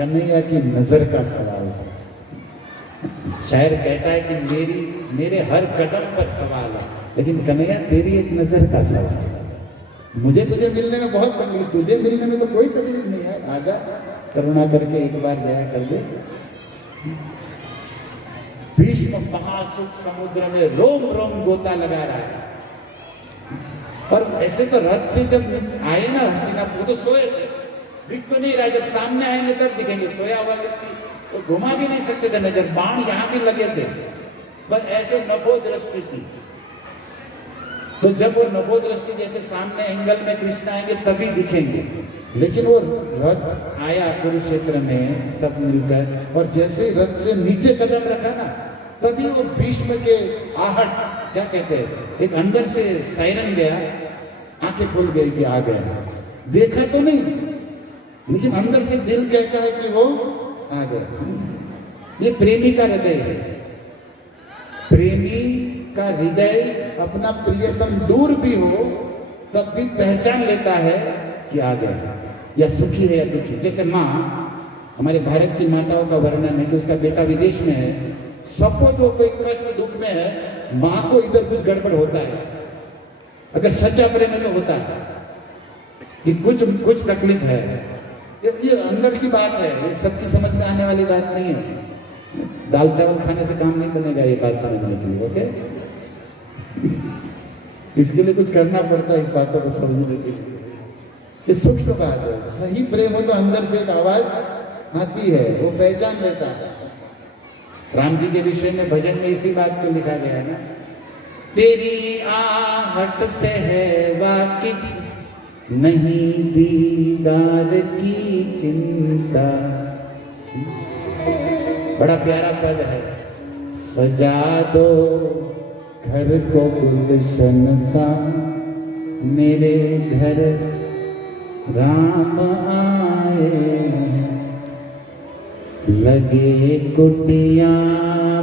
कन्हैया की नजर का सवाल है। शायर कहता है कि मेरे हर कदम पर सवाल है, लेकिन कन्हैया तेरी एक नजर का सवाल है। मुझे तुझे मिलने में बहुत तकलीफ, तुझे मिलने में तो कोई तकलीफ नहीं है। आजा करुणा करके एक बार दया कर दे। भीष्म महासुख समुद्र में रोम रोम गोता लगा रहा है। और ऐसे तो रथ से जब आए ना हस्तिनापुर, तो सोए थे, दिख तो नहीं रहा। जब सामने आएंगे तब दिखेंगे। सोया हुआ व्यक्ति तो घुमा भी नहीं सकते थे नजर, बाण यहां भी लगे थे, बस ऐसे नभो दृष्टि थी। तो जब वो नभो दृष्टि जैसे सामने एंगल में कृष्ण आएंगे तभी दिखेंगे। लेकिन वो रथ आया कुरुक्षेत्र में सब मिलकर, और जैसे ही रथ से नीचे कदम रखा ना, तभी वो भीष्म के आहट, क्या कहते हैं, एक अंदर से सायरन गया, आंखें खुल गई कि आ गए। देखा तो नहीं, लेकिन अंदर से दिल कहता है कि वो आ गया। ये प्रेमी का हृदय है। प्रेमी का हृदय अपना प्रियतम दूर भी हो तब भी पहचान लेता है कि आ गया, या सुखी है या दुखी। जैसे माँ, हमारे भारत की माताओं का वर्णन है कि उसका बेटा विदेश में है, सपोज वो कोई कष्ट दुख में है, माँ को इधर कुछ गड़बड़ होता है। अगर सच्चा प्रेम है तो होता है कि कुछ तकलीफ है। ये अंदर की बात है, ये सबकी समझ में आने वाली बात नहीं है। दाल चावल खाने से काम नहीं बनेगा ये बात समझने के लिए, ओके? इसके लिए कुछ करना पड़ता है इस बातों को समझने के लिए। ये सूक्ष्म बात है। सही प्रेम हो तो अंदर से एक आवाज आती है, वो पहचान लेता है। राम जी के विषय में भजन में इसी बात को लिखा गया है ना, तेरी आहट से है वाकिफ, नहीं दीदार की चिंता। बड़ा प्यारा पद है, सजा दो घर को गुलशन सा, मेरे घर राम आए, लगे कुटिया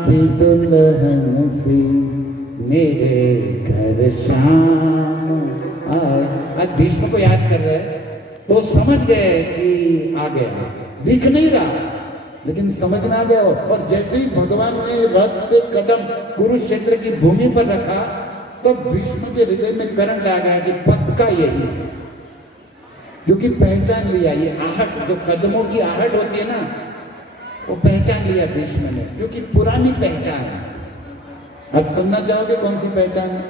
भी दुल्हन सी, मेरे घर शाम आए। आज भीष्म को याद कर रहे हैं तो समझ गए कि आ गया। दिख नहीं रहा लेकिन समझ में आ गया। और जैसे ही भगवान ने रथ से कदम कुरुक्षेत्र की भूमि पर रखा, तो भीष्म के हृदय में करंट आ गया कि पक्का यही है, क्योंकि पहचान लिया। ये आहट, जो कदमों की आहट होती है ना, वो पहचान लिया भीष्म ने, क्योंकि पुरानी पहचान है। अब सुनना चाहोगे कौन सी पहचान है?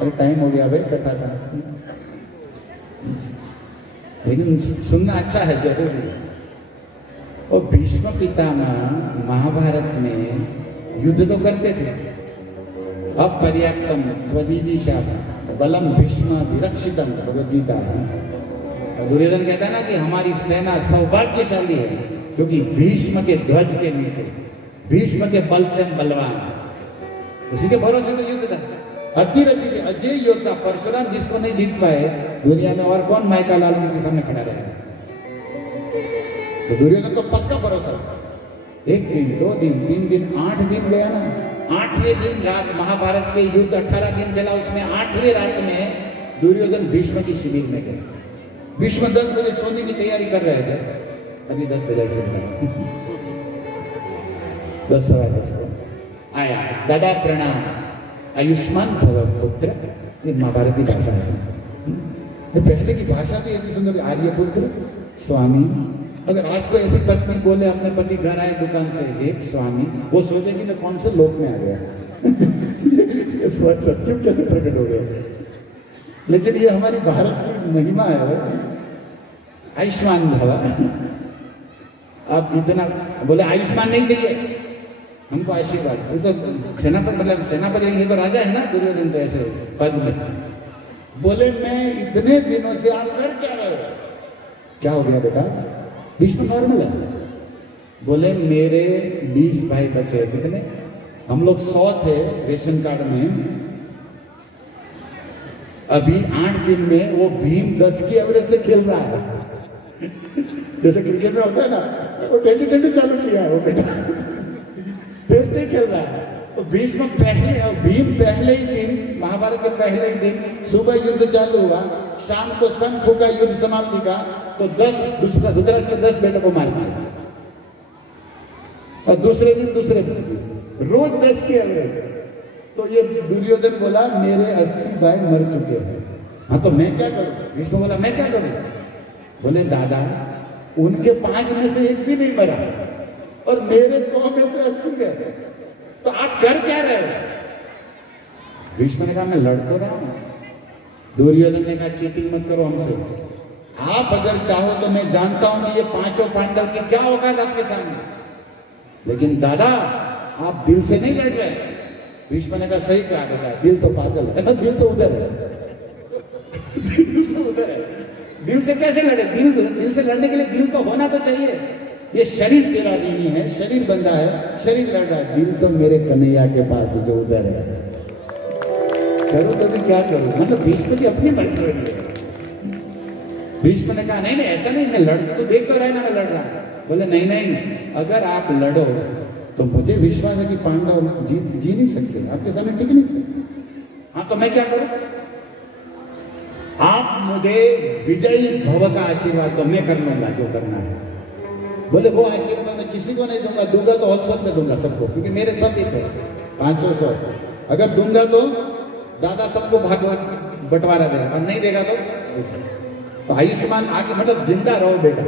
अरे टाइम हो गया भाई कथा का, लेकिन सुनना अच्छा है, जरूरी है। और भीष्म पितामह महाभारत में युद्ध तो करते थे। अब पर्याप्तम त्वदीदिशा बलम भीष्म विरक्षितम, भगवद्गीता। दुर्योधन कहता है ना कि हमारी सेना सौभाग्यशाली है, क्योंकि भीष्म के ध्वज के नीचे, भीष्म के बल से हम बलवान, उसी के भरोसे तो युद्ध था। अतिरथी के अजय योद्धा परशुराम जिसको नहीं जीत पाए दुनिया में, और कौन मायका लाल के सामने खड़ा रहे? तो दुर्योधन को पक्का भरोसा था। 1 दिन 2 दिन 3 दिन 8 दिन गया ना, 8वें दिन रात महाभारत के युद्ध 18 दिन चला, उसमें 8वें रात में दुर्योधन भीष्म की शिविर में गए। भीष्म 10 बजे सोने की तैयारी कर रहे थे, अभी 10 बजे सोता है। 10 सवा 10 को आया, दादा प्रणाम, आयुष्मान भव पुत्र। ये महाभारती भाषा है। पहले की भाषा भी ऐसी सुंदर, आर्य पुत्र स्वामी। अगर आज को ऐसी पत्नी बोले अपने पति घर आए दुकान से, एक स्वामी, वो सोचेगी मैं कौन से लोक में आ गया। ये सत्य कैसे प्रकट हो गया। लेकिन ये हमारी भारत की महिमा है। आयुष्मान भव। अब इतना बोले आयुष्मान नहीं चाहिए हमको, आशीर्वाद। ये तो सेनापति, मतलब सेनापति, ये तो राजा है ना दुर्योधन, तो ऐसे पद में बोले मैं इतने दिनों से आप कर क्या रहे हो? क्या हो गया बेटा? भीष्म नॉर्मल है। बोले मेरे 20 भाई बचे। कितने? हम लोग 100 थे रेशन कार्ड में। अभी 8 दिन में वो भीम 10 की एवरेज से खेल रहा है। जैसे क्रिकेट में होता है ना, वो 2020 चालू किया है वो बेटा, टेस्ट नहीं खेल रहा है। तो भीष्म भीम पहले ही दिन, महाभारत के पहले ही दिन सुबह युद्ध चालू हुआ, शाम को शंख फूका युद्ध समाप्ति का, तो 10 धृतराष्ट्र के 10 बेटों को मार दिया। और दूसरे दिन दूसरे दिन रोज 10 के एवरेज। तो ये दुर्योधन बोला मेरे 80 भाई मर चुके हैं, हाँ तो मैं क्या करूं? विष्णु बोला मैं क्या करूं? बोले दादा उनके 5 में से एक भी नहीं मरा और मेरे 100 में से 80 गए, तो आप कर क्या रहे हो? भीष्म ने कहा मैं लड़ तो रहा हूं। दुर्योधन ने कहा चीटिंग मत करो हमसे, आप अगर चाहो तो मैं जानता हूं कि ये 5 पांडव की क्या औकात आपके सामने, लेकिन दादा आप दिल से नहीं लड़ रहे। भीष्म ने कहा सही कहा बेटा, दिल तो पागल है ना, दिल तो उधर है दिल तो उधर है, दिल से कैसे लड़े? दिल से लड़ने के लिए दिल तो होना तो चाहिए। ये शरीर तेरा ऋणी है, शरीर बंधा है, शरीर लड़ रहा है, दिल तो मेरे कन्हैया के पास है जो उधर है। करो तो भी क्या करूं? मतलब भीष्म की अपनी मर्जी है। भीष्म ने कहा नहीं नहीं ऐसा नहीं, मैं लड़ तो देख तो रहे ना मैं लड़ रहा हूं। बोले नहीं नहीं, अगर आप लड़ो तो मुझे विश्वास है कि पांडव जी नहीं सकते, आपके सामने टिक नहीं सकते। हाँ तो मैं क्या करूं? आप मुझे विजयी भव का आशीर्वाद दो, मैं कर लूंगा जो करना है। बोले वो आशीर्वाद मैं किसी को नहीं दूंगा, दूंगा तो होलसेल में दूंगा सबको, क्योंकि मेरे सब एक है 500 अगर दूंगा तो दादा सबको भाग बंटवारा देगा, और नहीं देगा तो आयुष्मान आगे मतलब जिंदा रहो बेटा।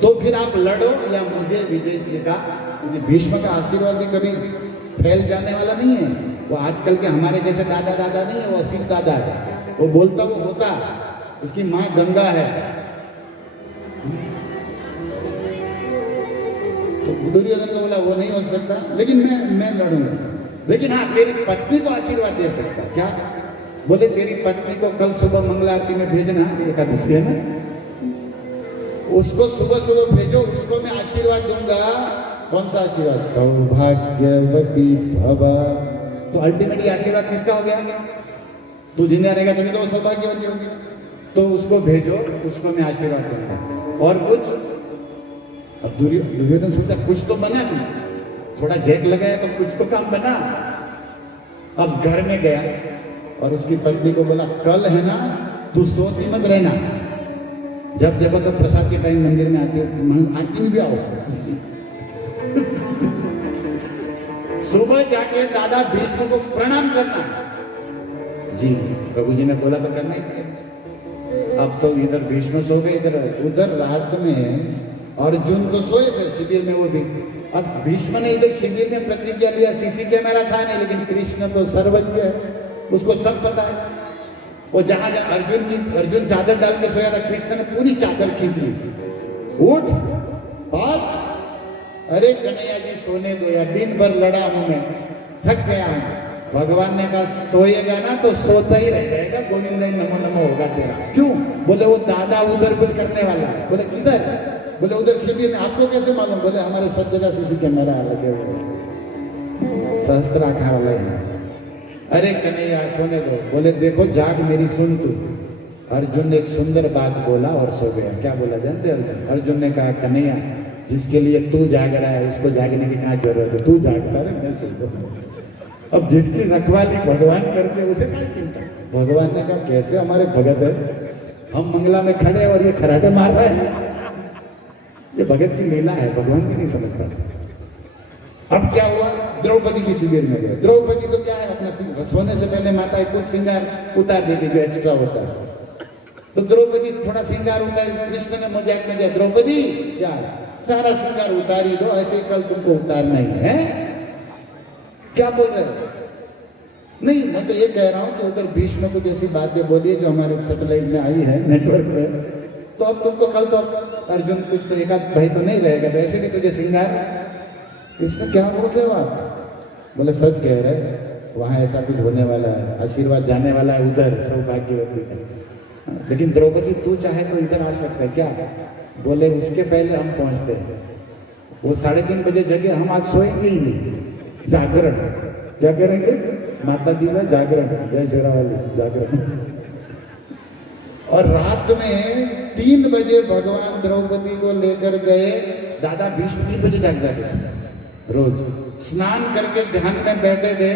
तो फिर आप लड़ो या मुझे विजय सिखा, क्योंकि भीष्म का आशीर्वाद भी कभी फैल जाने वाला नहीं है। वो आजकल के हमारे जैसे दादा दादा नहीं है, वो असील दादा है, वो बोलता वो होता, उसकी माँ गंगा है। तो दुर्योधन को बोला वो नहीं हो सकता, लेकिन मैं लड़ूंगा। लेकिन हाँ तेरी पत्नी को आशीर्वाद दे सकता। क्या? बोले तेरी पत्नी को कल सुबह मंगला आरती में भेजना, एकादशी है ना, उसको सुबह सुबह भेजो, उसको मैं आशीर्वाद दूंगा। कौन सा आशीर्वाद? सौभाग्यवती भव। तो अल्टीमेटली आशीर्वाद किसका हो गया? तू जिंदा रहेगा तभी तो वो सौभाग्यवती होगी। तो उसको भेजो, उसको मैं आशीर्वाद दूंगा। और कुछ? अब दुर्योधन सोचा कुछ तो बना नहीं, थोड़ा जेक लगाया तो कुछ तो काम बना। अब घर में गया और उसकी पत्नी को बोला कल है ना तू सोती मत रहना, जब देखो तो प्रसाद के टाइम मंदिर में आरती में भी आओ सुबह जाके दादा भीष्म को प्रणाम करना। जी प्रभु जी ने बोला तो करना ही। अब तो इधर भीष्म सो गए, इधर उधर रात में अर्जुन तो सोए थे शिविर में वो भी। अब भीष्म ने इधर शिविर में प्रतिज्ञा लिया, सीसी कैमरा था नहीं, लेकिन कृष्ण तो सर्वज्ञ है, उसको सब पता है। वो जहां अर्जुन चादर डाल के सोया था, कृष्ण ने पूरी चादर खींच ली। उठ बात, अरे कन्हैया जी सोने दो यार, दिन भर लड़ा हूं मैं, थक गया हूं। भगवान ने कहा सोएगा ना तो सोता ही रह जाएगा, गोविंद नमो नमो होगा तेरा। क्यों? बोले वो दादा उधर कुछ करने वाला है। बोले किधर? बोले उधर शिविर में। आपको कैसे मालूम? बोले हमारे सब जगह सीसी कैमरा लगे हुए, सहस्त्राखार वाले हैं। अरे कन्हैया सोने दो। बोले देखो जाग मेरी सुन तू। अर्जुन ने एक सुंदर बात बोला और सो गया। क्या बोला जानते अर्जुन? अर्जुन ने कहा कन्हैया जिसके लिए तू जाग रहा है उसको जागने की क्या जरूरत है, तू जागता रहे मैं सोता। अब जिसकी रखवाली भगवान करते उसे क्या चिंता। भगवान ने कहा कैसे हमारे भगत है, हम मंगला में खड़े और ये खराटे मार रहे हैं। ये भगत की लीला है, भगवान भी नहीं समझ पाता। अब क्या हुआ? द्रौपदी की शिविर में गए। द्रौपदी तो क्या है, अपना सोने से पहले माता कुछ श्रृंगार उतार देती जो एक्स्ट्रा होता है। तो द्रौपदी थोड़ा श्रृंगार उतारी, कृष्ण ने मजाक में दिया द्रौपदी क्या सारा श्रृंगार उतारी दो, ऐसे कल तुमको उतारना ही है। क्या बोल रहे हो? नहीं मैं तो ये कह रहा हूं कि उधर भीष्म को जैसी बातें बोली जो हमारे सैटेलाइट में आई है, नेटवर्क में, तो अब तुमको कल तो अर्जुन कुछ तो एक आध भाई तो नहीं रहेगा, तो ऐसे भी तुझे श्रृंगार। कृष्ण क्या बोल रहे हो आप? बोले सच कह रहे, वहां ऐसा कुछ होने वाला है, आशीर्वाद जाने वाला है उधर सौभाग्यवती का। लेकिन द्रौपदी तू चाहे तो इधर आ सकता है क्या? बोले उसके पहले हम पहुंचते हैं। वो 3:30 बजे जगह, हम आज सोएंगे ही नहीं, जागरण। क्या करेंगे? माता जी ने जागरण, जय शेरावाली जागरण। और रात में 3 बजे भगवान द्रौपदी को लेकर गए। दादा भीष्म 3 बजे जाग जाते रोज, स्नान करके ध्यान में बैठे थे।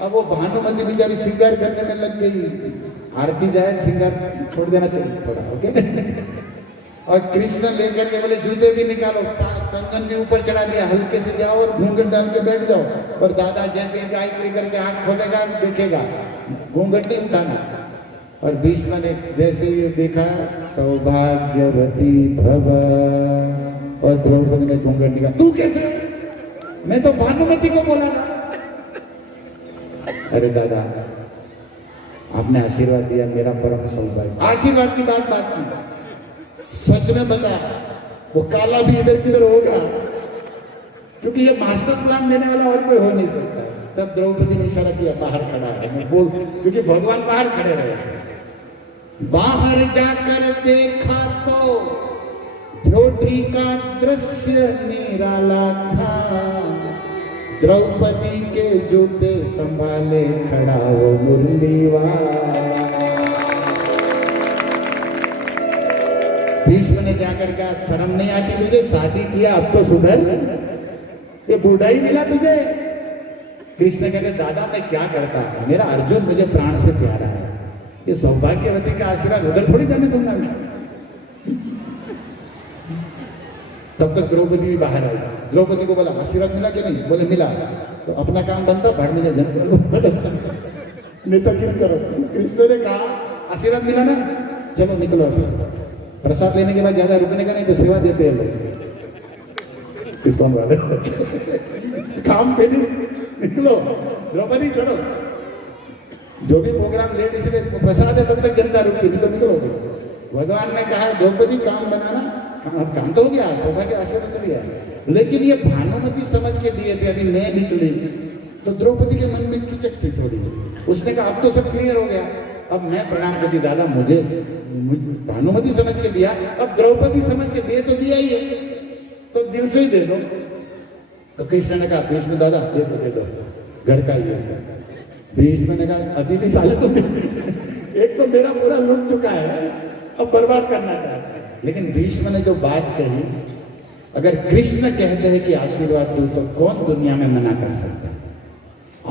अब वो भानुमति बेचारी श्रृंगार करने में लग गई। आरती जाए, श्रृंगार छोड़ देना चाहिए थोड़ा, ओके। और कृष्ण लेकर के बोले जूते भी निकालो, कंगन भी ऊपर चढ़ा दिया, हल्के से जाओ और घूंघट डाल के बैठ जाओ। और दादा जैसे ही गायत्री करके आंख खोलेगा देखेगा, घूंघट नहीं उठाना। और भीष्म ने जैसे ही देखा, सौभाग्यवती भव, और द्रौपदी ने घूंघट निकाला। तू कैसे? मैं तो भानुमति को बोला था। अरे दादा, आपने आशीर्वाद दिया, मेरा परम सौभाग्य। आशीर्वाद की बात नहीं, सच में बता, वो काला भी इधर किधर होगा, क्योंकि ये मास्टर प्लान देने वाला और कोई हो नहीं सकता। तब द्रौपदी ने इशारा किया, बाहर खड़ा है। मैं बोल, क्योंकि भगवान बाहर खड़े रहे। बाहर जाकर देखा तो ड्योढ़ी का दृश्य निराला था, द्रौपदी के जूते संभाले खड़ा वो मुरली वाला। भीष्म ने जाकर कहा, शर्म नहीं आती तुझे? शादी किया अब तो सुधर, ये बूढ़ा ही मिला तुझे। कृष्ण कहते, दादा मैं क्या करता, मेरा अर्जुन मुझे प्राण से प्यारा है, ये सौभाग्यवती का आशीर्वाद उधर थोड़ी जाने दूंगा मैं। तब तक द्रौपदी भी बाहर आई। द्रौपदी को बोला, आशीर्वाद मिला कि नहीं? बोले मिला। तो अपना काम बनता, भाड़ में जन नेता गिर करो। कृष्ण ने कहा, आशीर्वाद मिला ना, चलो निकलो अभी। प्रसाद लेने के बाद ज्यादा रुकने का नहीं, तो सेवा देते हैं लोग। किसको वाले काम पे नहीं, निकलो द्रौपदी चलो। जो भी प्रोग्राम लेट, इसलिए प्रसाद है तब तक जनता रुकती, नहीं तो निकलो। भगवान ने कहा, द्रौपदी काम बनाना, काम तो हो गया, सौभाग्य आशीर्वाद मिल गया। लेकिन ये भानुमति समझ के दिए थे, अभी मैं निकली तो द्रौपदी के मन में खिचक थी थोड़ी। उसने कहा, अब तो सब क्लियर हो गया, अब मैं प्रणाम करती, दादा मुझे भानुमति समझ के दिया, अब द्रौपदी समझ के दे तो दिया ही है, तो दिल से ही दे दो। तो कृष्ण ने कहा, भीष्म दादा दे दो, घर का ही है सर। भीष्म ने कहा, अभी भी साले तुम एक तो मेरा पूरा लुट चुका है, अब बर्बाद करना चाहता है। लेकिन भीष्म ने जो बात कही, अगर कृष्ण कहते हैं कि आशीर्वाद दो, तो कौन दुनिया में मना कर सकता है?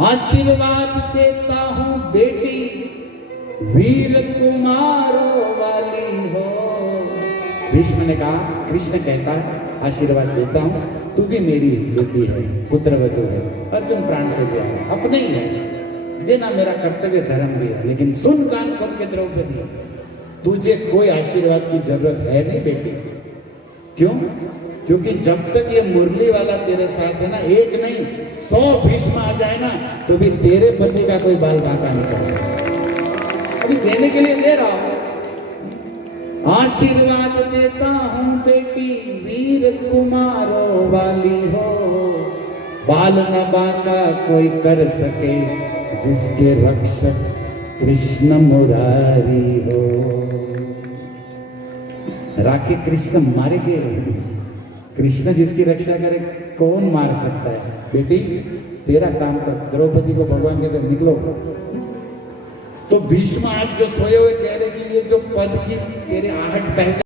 आशीर्वाद देता हूं बेटी, वीर कुमारों वाली हो। भीष्म ने कहा, कृष्ण कहता है आशीर्वाद देता हूं, तू भी मेरी बेटी है, पुत्रवधू है, अर्जुन प्राण से दिया है, अपने ही है, देना मेरा कर्तव्य धर्म भी है। लेकिन सुन कान खोल के द्रौपदी, तुझे कोई आशीर्वाद की जरूरत है नहीं बेटी। क्यों? क्योंकि जब तक ये मुरली वाला तेरे साथ है ना, एक नहीं 100 भीष्म आ जाए ना, तो भी तेरे पति का कोई बाल बांका नहीं करेगा। अभी देने के लिए दे रहा हूं, आशीर्वाद देता हूं बेटी, वीर कुमारों वाली हो, बाल न बांका कोई कर सके, जिसके रक्षक कृष्ण मुरारी हो। राखी कृष्ण मारेंगे, कृष्ण जिसकी रक्षा करे कौन मार सकता है? बेटी तेरा काम कर। द्रौपदी को भगवान कहते निकलो। तो भीष्म आज जो सोए हुए कह रहे कि ये जो पद की तेरे आहट पहचान